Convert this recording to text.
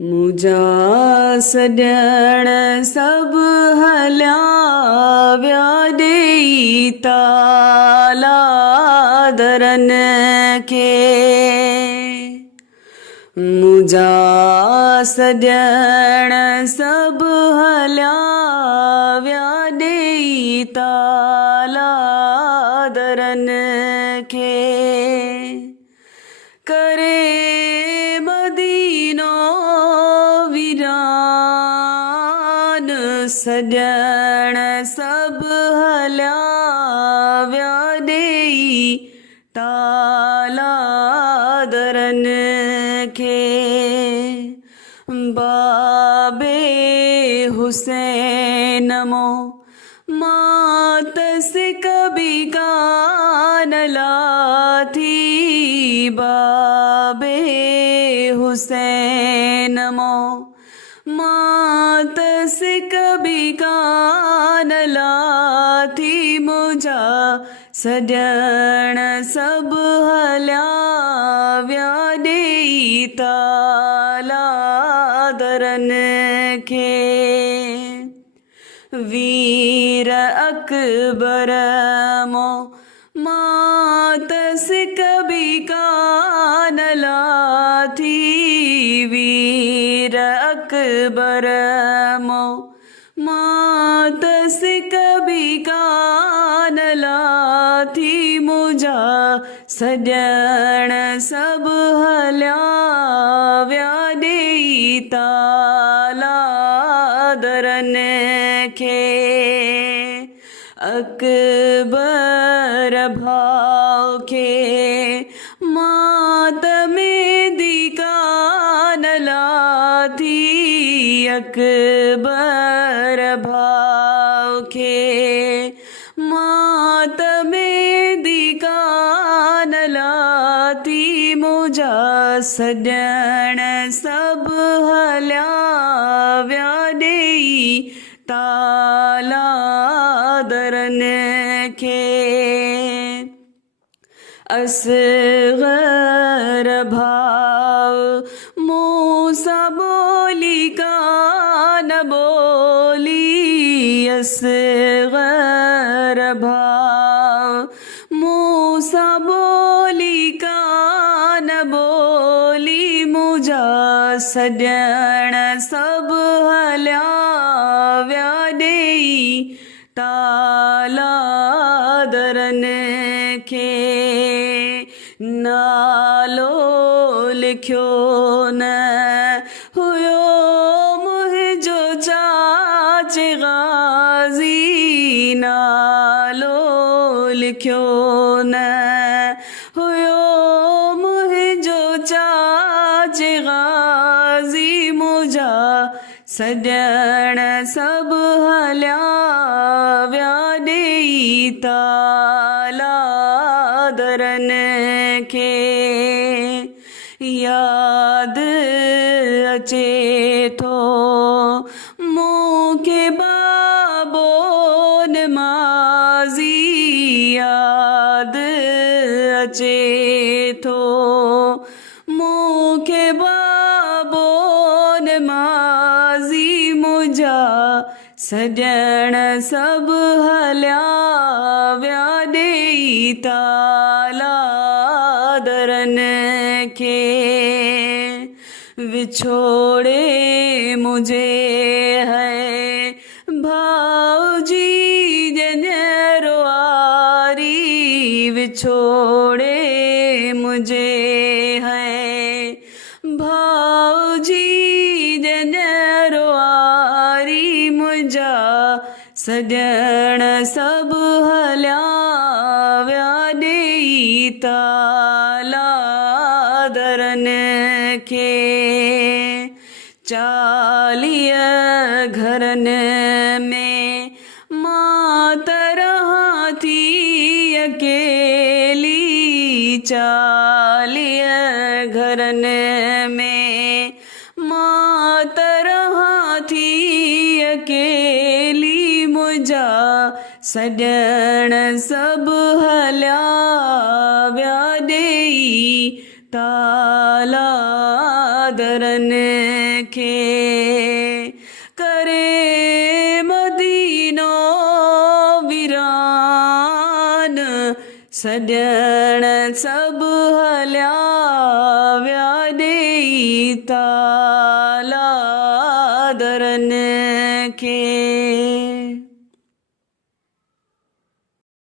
मुंहिंजा सॼण सभु हलिया विया ॾेई ताला दरनि खे। मुंहिंजा सॼण सभु हलिया विया ॾेई ताला दरनि खे। करे मदीनो वीरान सॼण सभु हलिया विया ॾेई ताला दरनि खे। बाबे हुसैन मो मातस कभी कान लाथी। बाबे हुसैन मो मातस कभी कान लाथी। मुंहिंजा सॼण सभु हलिया विया ॾेई ताला दरनि खे। वीर अकबर मो मातस कभी कान लाथी। वीर अकबर मो मातस कभी कान लाथी। मुंहिंजा सॼण सभु हलिया विया ॾेई ताला दरनि खे। अकबर भाउ खे मातम दी कान लाथी। अकबर भाउ खे मातम दी कान लाथी। मुंहिंजा सॼण सभु हलिया विया ॾेई ताला दरनि खे। असग़र भाउ मूंसां ॿोली कान ॿोली। असग़र भाउ मूंसां ॿोली कान ॿोली। मुंहिंजा सॼण सभु हलिया विया ॾेई ताला दरनि खे। नालो लिखियो न हुयो मुंहिंजो चाचे गाज़ी। नालो लिखियो न हुयो मुंहिंजो चाचे गाज़ी। मुंहिंजा सॼण सभु हलिया विया ॾेई ताला दरनि खे। यादि अचे थो मूंखे बाबो नमाज़ी। यादि अचे थो मूंखे बाबो नमाज़ी। मुंहिंजा सॼण सभु हलिया विया ॾेई ताला दरनि खे। विछोड़े मुझे है भाऊजी जनेरो आरी। विछोड़े मुझे है भाऊजी जनेरो आरी। मुंहिंजा सॼण सभु हलिया विया ॾेई ताला दरनि खे। 40 घरनि में मां त रहां थी अकेली। 40 घरनि में मां त रहां थी अकेली। मुंहिंजा सॼण सभु हलिया विया ॾेई ताला लादरन खे करे मदीनो वीरान सॼण सभु हलिया विया ॾेई ताला दरन खे।